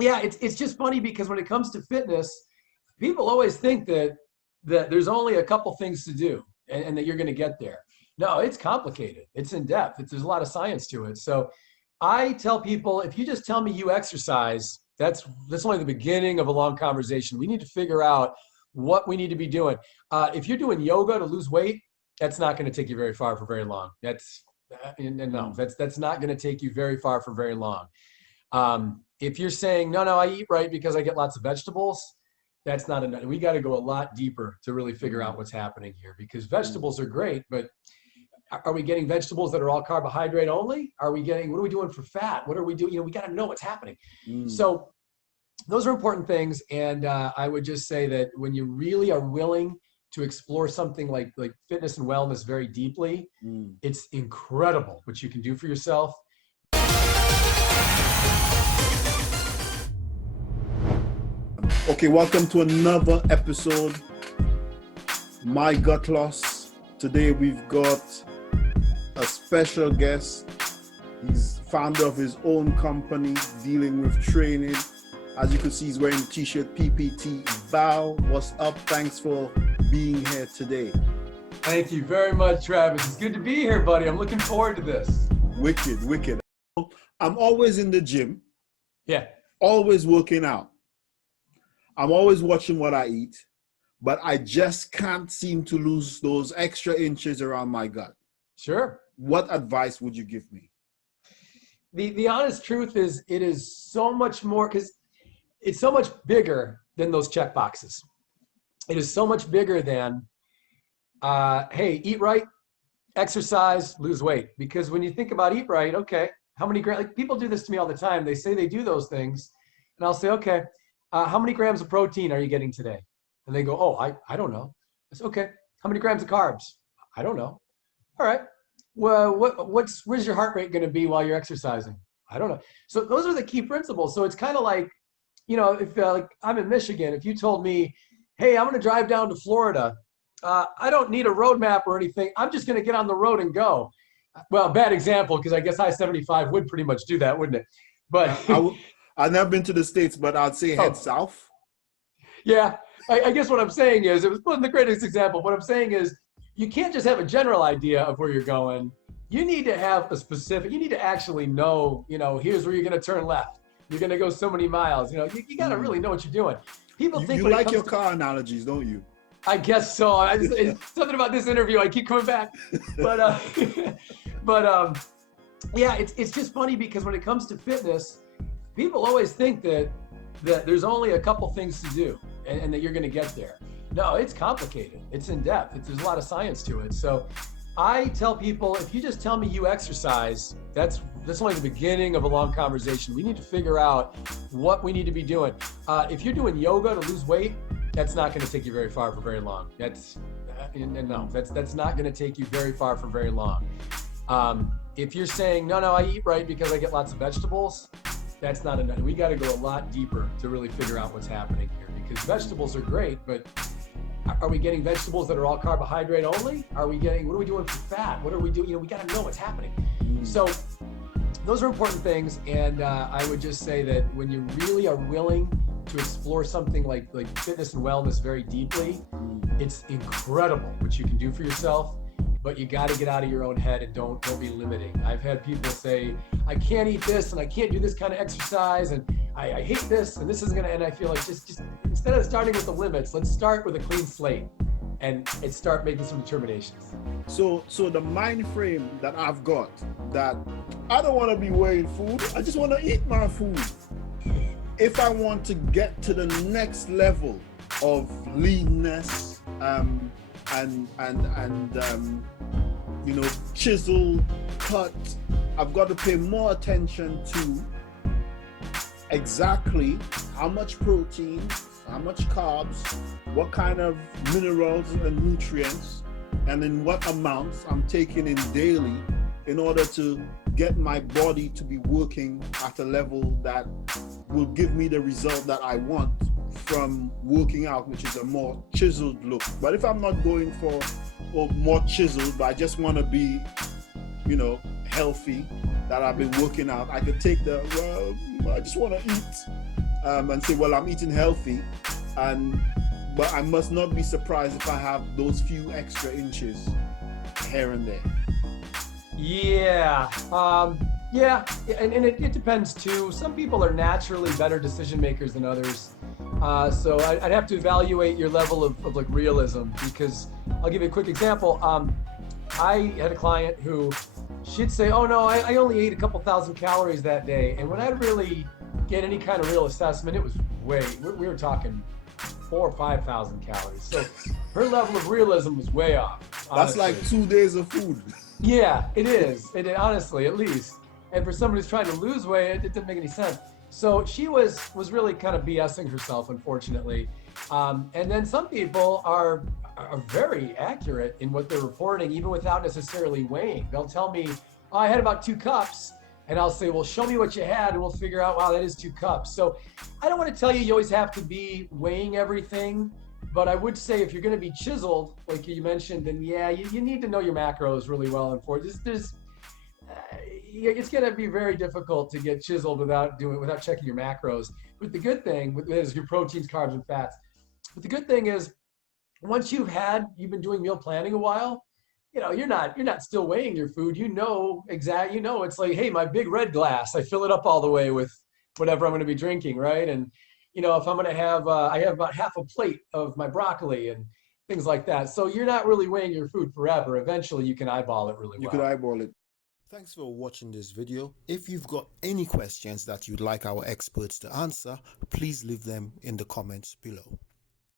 Yeah, it's just funny because when it comes to fitness, people always think that there's only a couple things to do and that you're going to get there. No, it's complicated. It's in depth. There's a lot of science to it. So I tell people, if you just tell me you exercise, that's only the beginning of a long conversation. We need to figure out what we need to be doing. If you're doing yoga to lose weight, that's not going to take you very far for very long. No, that's not going to take you very far for very long. If you're saying, no, I eat right because I get lots of vegetables, that's not enough. We got to go a lot deeper to really figure out what's happening here, because vegetables are great, but are we getting vegetables that are all carbohydrate only? What are we doing for fat? What are we doing? We got to know what's happening. So those are important things. And I would just say that when you really are willing to explore something like fitness and wellness very deeply, it's incredible what you can do for yourself. Okay, welcome to another episode, My Gut Loss. Today we've got a special guest. He's founder of his own company dealing with training. As you can see, he's wearing the t-shirt PPT. Val, what's up? Thanks for being here today. Thank you very much, Travis. It's good to be here, buddy. I'm looking forward to this. Wicked. I'm always in the gym. Yeah. Always working out. I'm always watching what I eat, but I just can't seem to lose those extra inches around my gut. Sure. What advice would you give me? The honest truth is it is so much more, because it's so much bigger than those check boxes. It is so much bigger than, hey, eat right, exercise, lose weight. Because when you think about eat right, okay, how many grams, like people do this to me all the time. They say they do those things, and I'll say, okay, how many grams of protein are you getting today? And they go, oh, I don't know. I say, okay, how many grams of carbs? I don't know. All right. Well, where's your heart rate going to be while you're exercising? I don't know. So those are the key principles. So it's kind of like, if like I'm in Michigan, if you told me, hey, I'm going to drive down to Florida, I don't need a roadmap or anything. I'm just going to get on the road and go. Well, bad example, because I guess I-75 would pretty much do that, wouldn't it? But I've never been to the States, but I'd say head south. Yeah, I guess what I'm saying is, it wasn't the greatest example. What I'm saying is, you can't just have a general idea of where you're going. You need to have a specific, you need to actually know, here's where you're going to turn left. You're going to go so many miles. You got to really know what you're doing. People think you like your car analogies, don't you? I guess so. It's something about this interview, I keep coming back. But, yeah, it's just funny because when it comes to fitness, people always think that there's only a couple things to do and that you're going to get there. No, it's complicated. It's in depth. There's a lot of science to it. So I tell people, if you just tell me you exercise, that's only the beginning of a long conversation. We need to figure out what we need to be doing. If you're doing yoga to lose weight, that's not going to take you very far for very long. That's not going to take you very far for very long. If you're saying, no, I eat right because I get lots of vegetables, that's not enough. We got to go a lot deeper to really figure out what's happening here, because vegetables are great, but are we getting vegetables that are all carbohydrate only? What are we doing for fat? What are we doing? We got to know what's happening. So those are important things. And I would just say that when you really are willing to explore something like fitness and wellness very deeply, it's incredible what you can do for yourself. But you got to get out of your own head and don't be limiting. I've had people say, I can't eat this and I can't do this kind of exercise and I hate this and this isn't gonna, and I feel like just instead of starting with the limits, let's start with a clean slate and start making some determinations. So the mind frame that I've got, that I don't want to be weighing food, I just want to eat my food. If I want to get to the next level of leanness, chisel, cut, I've got to pay more attention to exactly how much protein, how much carbs, what kind of minerals and nutrients, and in what amounts I'm taking in daily in order to get my body to be working at a level that will give me the result that I want from working out, which is a more chiseled look. But if I'm not going for more chiseled, but I just want to be, healthy, that I've been working out, I could take I just want to eat. and say, well, I'm eating healthy, but I must not be surprised if I have those few extra inches here and there. Yeah. Yeah, and it depends too. Some people are naturally better decision makers than others. So I'd have to evaluate your level of like realism, because I'll give you a quick example. I had a client who she'd say, oh no, I only ate a couple thousand calories that day. And when I'd really get any kind of real assessment, it was we were talking 4,000 or 5,000 calories. So her level of realism was way off. That's like 2 days of food. Yeah, it is. Honestly, at least. And for somebody who's trying to lose weight, it didn't make any sense. So she was really kind of BSing herself, unfortunately. And then some people are very accurate in what they're reporting, even without necessarily weighing. They'll tell me, oh, I had about 2 cups. And I'll say, well, show me what you had, and we'll figure out, wow, that is 2 cups. So I don't want to tell you always have to be weighing everything. But I would say if you're going to be chiseled, like you mentioned, then yeah, you need to know your macros really well. And it's going to be very difficult to get chiseled without checking your macros. But the good thing is your proteins, carbs, and fats. But the good thing is, once you've been doing meal planning a while, you're not still weighing your food. It's like, hey, my big red glass, I fill it up all the way with whatever I'm going to be drinking, right? And if I'm going to have, I have about half a plate of my broccoli and things like that. So you're not really weighing your food forever. Eventually, you can eyeball it really well. You could eyeball it. Thanks for watching this video. If you've got any questions that you'd like our experts to answer, please leave them in the comments below.